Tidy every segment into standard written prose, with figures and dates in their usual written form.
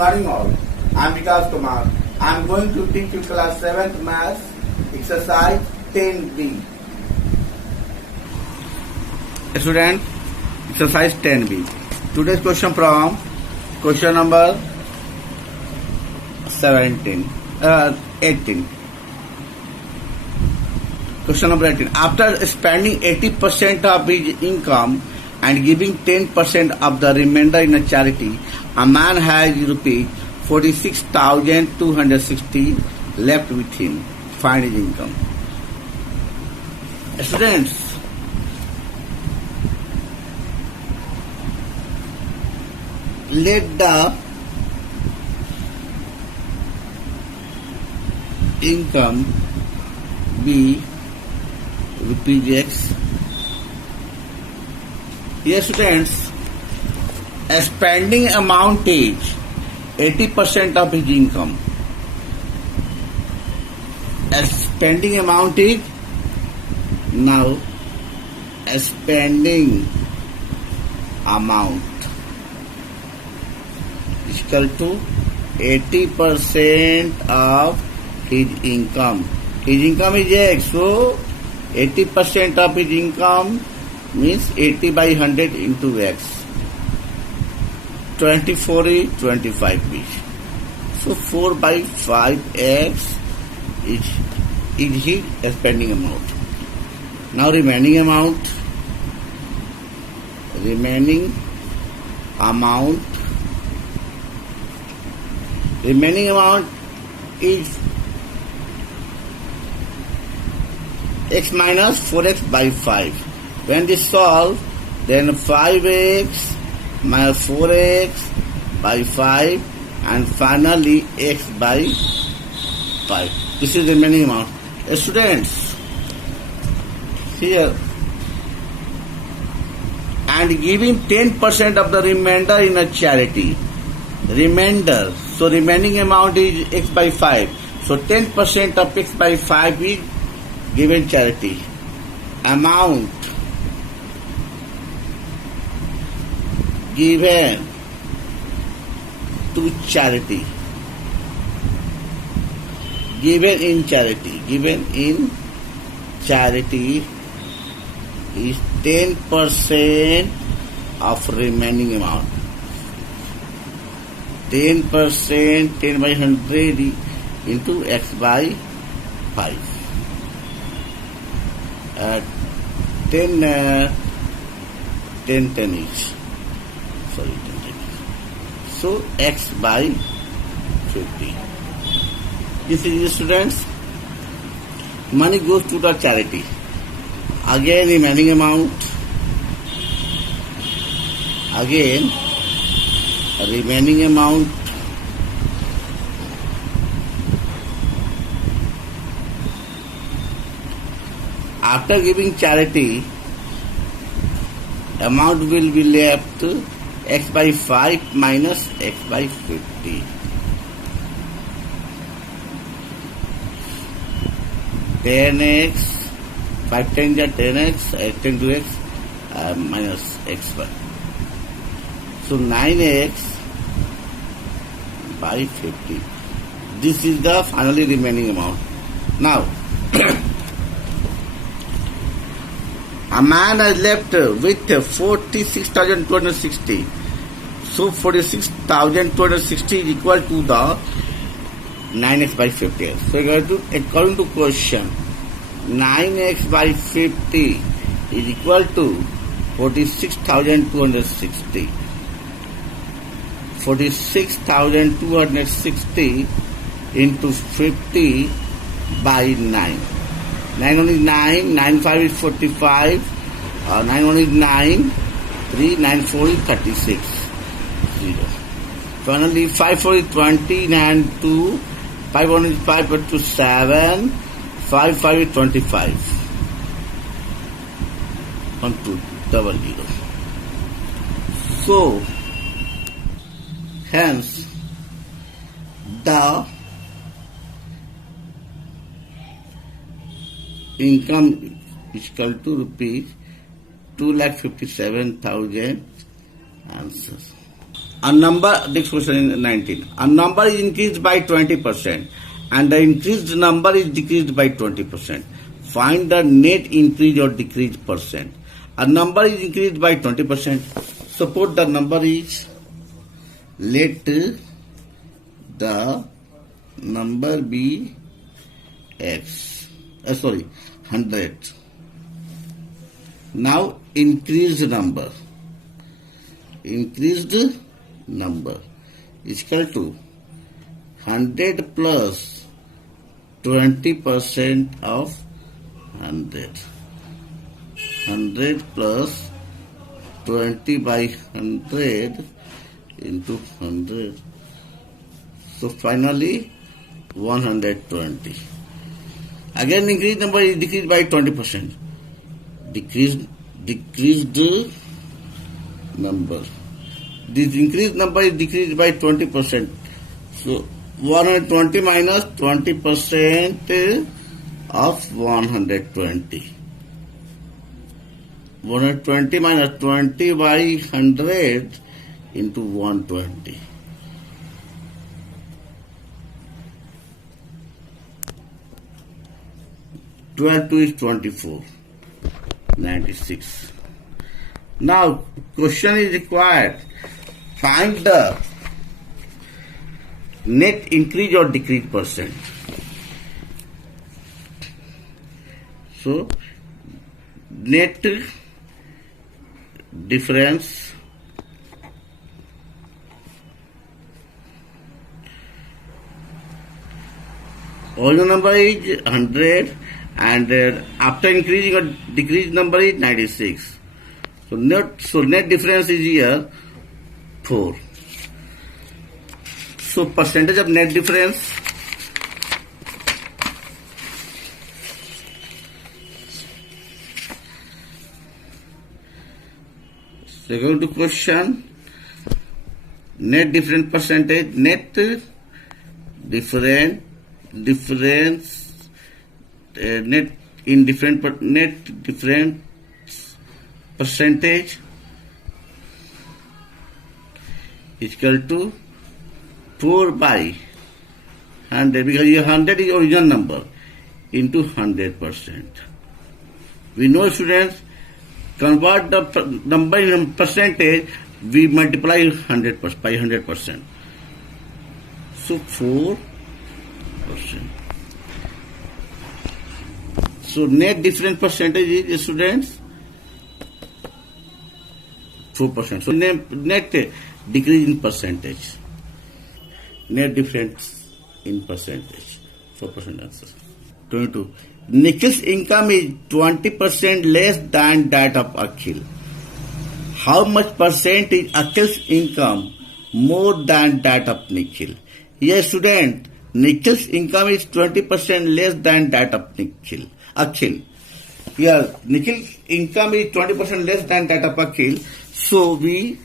morning all. I am Vikas Kumar. I am going to teach you class 7th maths exercise 10B. Student, exercise 10B. Today's question from question number 18. Question number 18. After spending 80% of his income and giving 10% of the remainder in a charity, a man has rupees 46,260 left with him. Find his income. Students, let the income be rupees X. Yes, students, a spending amount is 80% of his income. A spending amount is now a spending amount is equal to 80% of his income. His income is X, so 80% of his income means 80 by 100 into X. 24 is 25 each. So 4 by 5X is his spending amount. Now remaining amount is X minus 4X by 5. When this solve, then 5X minus 4X by 5 and finally X by 5. This is the remaining amount. Students, here, and giving 10% of the remainder in a charity. Remainder, so remaining amount is X by 5. So 10% of X by 5 is given charity. Amount given to charity. Given in charity is 10% of remaining amount. 10%, 10 by 100 into X by 5. 10 each. Sorry, 10 each. So X by 50. This is, students, money goes to the charity. Again remaining amount. After giving charity, amount will be left X by 5 minus X by 50. 10X, 5 times 10X, 10 to X minus X by. So 9X by 50. This is the finally remaining amount. Now, a man is left with 46,260. So 46,260 is equal to the 9X by 50. So according to question, 9X by 50 is equal to 46,260. 46,260 into 50 by 9. 9 1 is 9, 9 5 is 45, 9 1 is 9, 3, 9 4 is 36, 0. Finally 5 4 is 20, 9 2, 5 1 is 5 but 2 7, 5 5 is 25, 1 2 double 0. So hence the income is equal to rupees 2,57,000 answers. A number, next question in 19. A number is increased by 20% and the increased number is decreased by 20%. Find the net increase or decrease percent. A number is increased by 20%. Suppose the number is, let the number be x. 100. Now increased number. Increased number is equal to 100 plus 20% of 100. 100 plus 20 by 100 into 100. So finally 120. Again increased number is decreased by 20%. Decreased number. This increased number is decreased by 20%. So 120 minus 20% of 120. 120 minus 20 by 100 into 120. Two is 24. 96. Now question is required. Find the net increase or decrease percent. So net difference original number is 100 and after increasing or decreased number is 96. So net difference is here 4. So percentage of net difference second to question net difference percentage net difference net difference percentage is equal to 4 by 100 because 100 is original number into 100%. We know students, convert the number in percentage, we multiply 100% by 100%. So 4%. So net difference percentage is students 4%. So net decrease in percentage. Net difference in percentage. 4% answer. 22. Nikhil's income is 20% less than that of Akhil. How much percent is Akhil's income more than that of Nikhil? Yes, student, Nikhil's income is 20% less than that of Akhil. Here, Nikhil's income is 20% less than that of Akhil. So we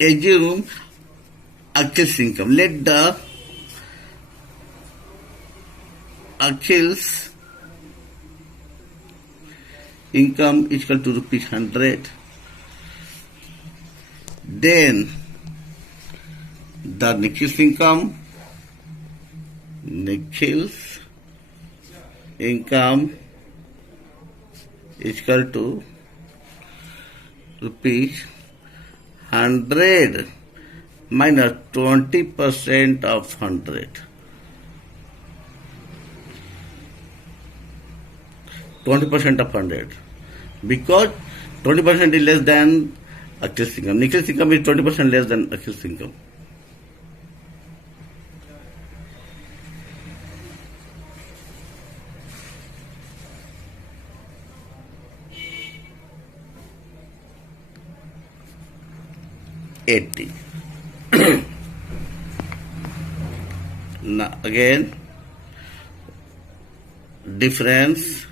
assume Akhil's income. Let the Akhil's income is equal to rupees 100. Then the Nikhil's income is equal to rupees 100 minus 20% of 100. 20% of 100. Because 20% is less than Akhil's income. Nikhil's income is 20% less than Akhil's income. Now again, difference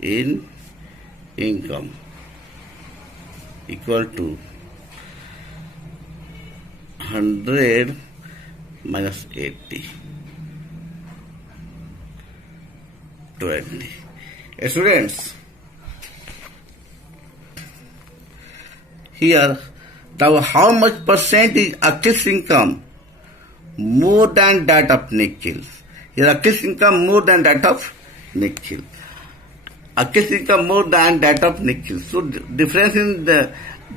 in income equal to 100 minus 80. 20. Students, here, the how much percent is Akhil's income more than that of Nikhil. Here Akhil's income more than that of Nikhil. Akhil's income more than that of Nikhil. So difference in the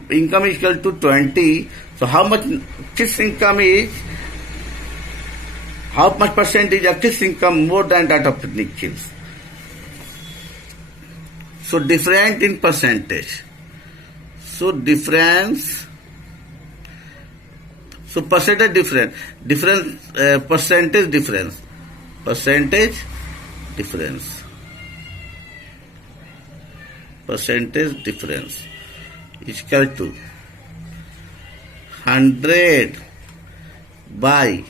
income is equal to 20. So how much Akhil's income is? How much percent is Akhil's income more than that of Nikhil's? So different in percentage. So difference. So percentage difference. Percentage difference. Percentage difference. Percentage difference is equal to 100 by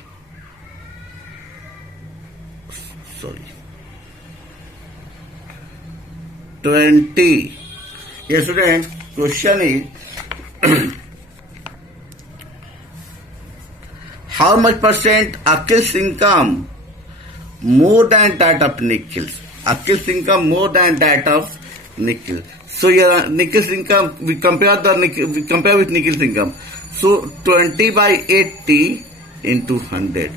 20. Yes, students, question is how much percent Akhil's income more than that of Nikhil's? Akhil's income more than that of Nikhil. So here Nikhil's income, we compare with Nikhil's income. So 20 by 80 into 100.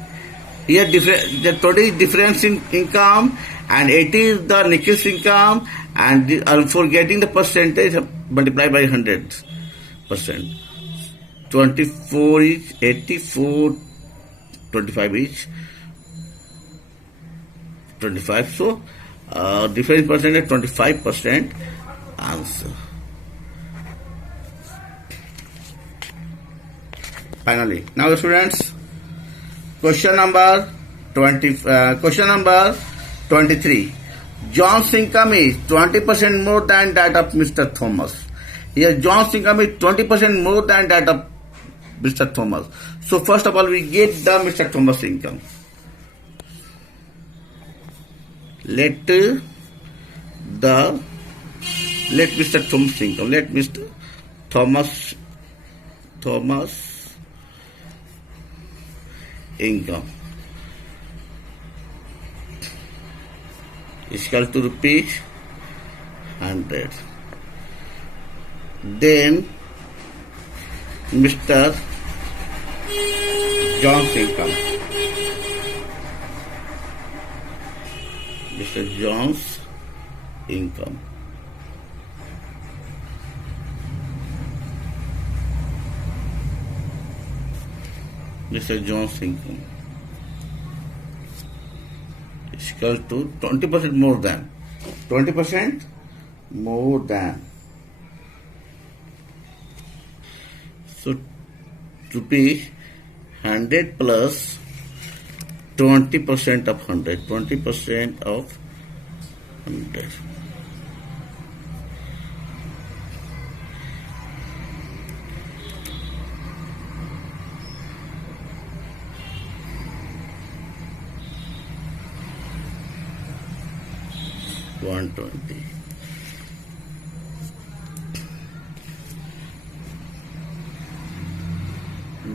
Here the total difference in income and 80 is the Nikhil's income, and for getting the percentage multiply by 100%. 24 each, 84, 25 each, 25. So difference percentage 25% answer. Finally, now students, question number 23. John's income is 20% more than that of Mr. Thomas. Here John's income is 20% more than that of Mr. Thomas. So first of all, we get the Mr. Thomas income. Let Mr. Thomas income. Let Mr. Thomas income is equal to rupees 100. Then Mr. John's income. Mr. John's income. Mr. John's income is equal to 20% more than. 20% more than. So rupees 100 plus 20% of 100. 20% of 100. $120.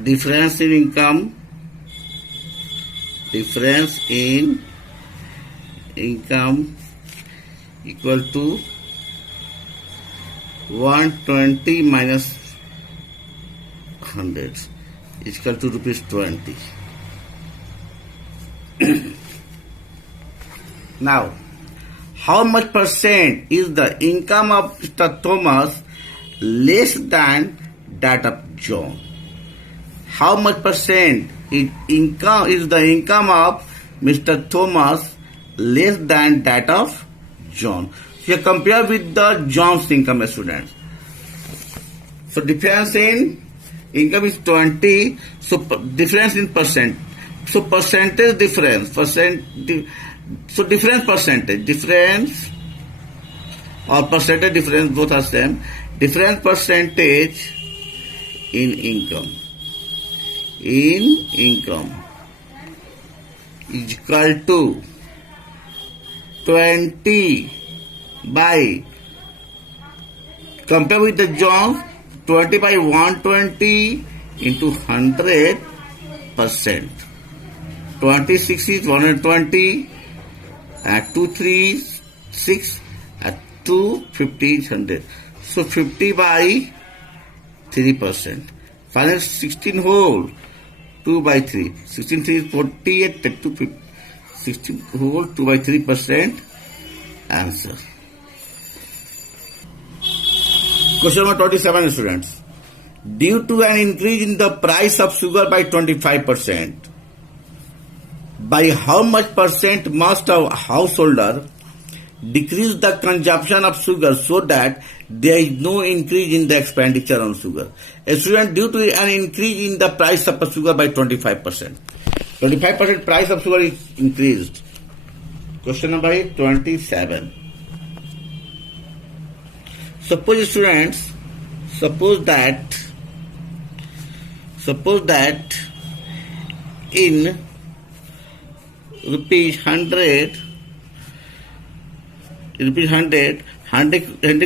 Difference in income. Difference in income equal to 120 minus 100 is equal to rupees 20. Now, how much percent is the income of Mr. Thomas less than that of John? How much percent is the income of Mr. Thomas less than that of John? Here compare with the John's income, students. So difference in income is 20. So difference in percent. So percentage difference. So difference percentage. Difference or percentage difference, both are same. Difference percentage in income. In income is equal to 20 by, compare with the John, 20 by 120 into 100%. 26 is 120, and 2 3 6, and 250 is 100. So 50 by 3%. Final 16 whole, 2 by 3. 16 3 is 48, 50. 16 whole, 2 by 3%. Answer. Question number 27, students. Due to an increase in the price of sugar by 25%, by how much percent must a householder decrease the consumption of sugar so that there is no increase in the expenditure on sugar? A student, due to an increase in the price of sugar by 25%. 25% price of sugar is increased. Question number 27. Suppose students, suppose that in rupees 100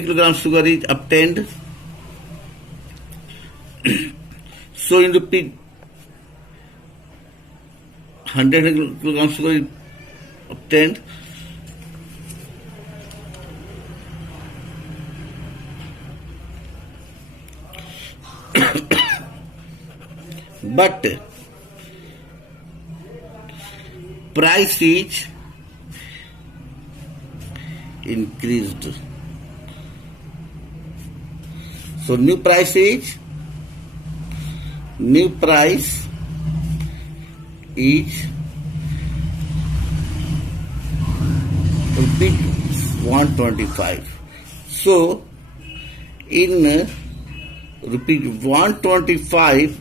kilogram sugar is obtained. So in rupees 100 kilogram sugar is obtained. But price is increased. So new price is rupees 125. So in rupees 125,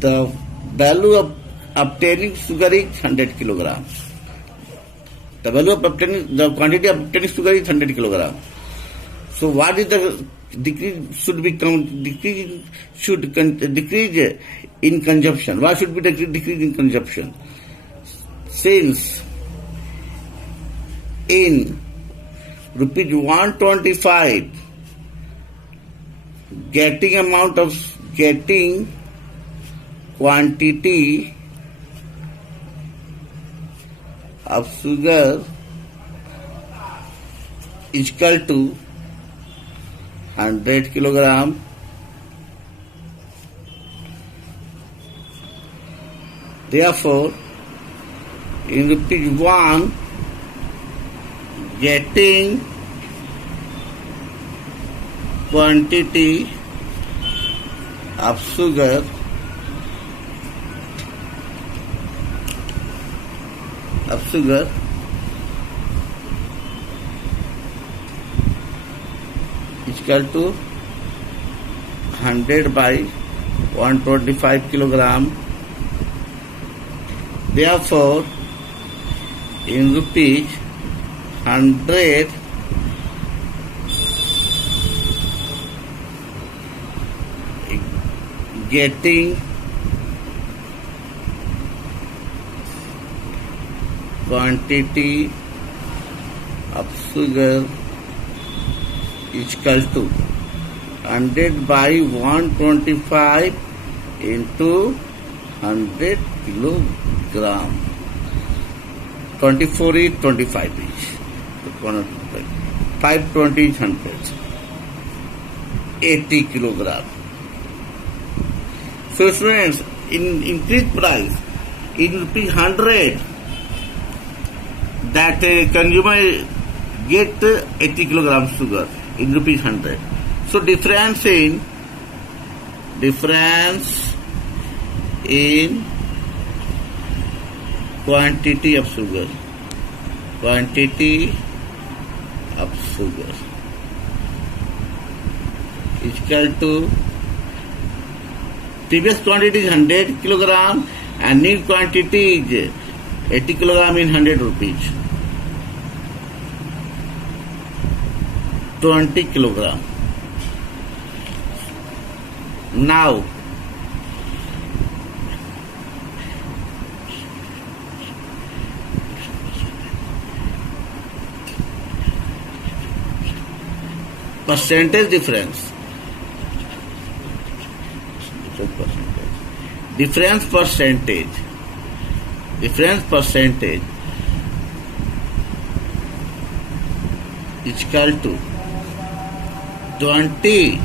the value of obtaining sugar is 100 kilograms. The value of obtaining, the quantity of obtaining sugar is 100 kilograms. So what is the decrease should become? Decrease in consumption. Why should be decrease in consumption? Since in rupees 125, getting quantity of sugar is equal to 100 kilogram. Therefore, in rupees 1, getting quantity of sugar is equal to 100 by 125 kilogram. Therefore, in rupees 100, getting quantity of sugar is equal to 100 by 125 into 100 kilogram. 24 is 25 each. 520 is 100. 80 kilogram. So students, in increased price, in rupees 100, that consumer get 80 kilogram sugar in rupees 100. So difference in quantity of sugar. Quantity of sugar is equal to previous quantity is 100 kilogram and new quantity is 80 kilogram in 100 rupees. 20 kilogram. Now, percentage difference. Difference percentage is equal to 20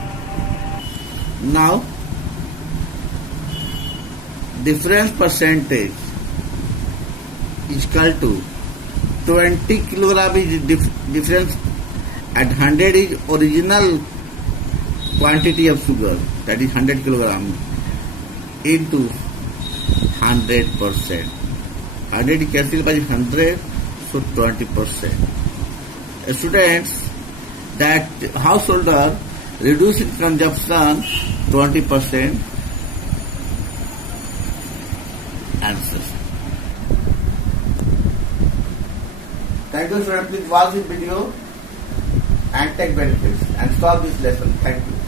Now, difference percentage is equal to 20 kilogram is difference at 100 is original quantity of sugar, that is 100 kilogram into 100%. 100 is cancelled by 100, so 20%. Students, that householder reduce in consumption 20%. Answer. Thank you, students. Please watch this video and take benefits and solve this lesson. Thank you.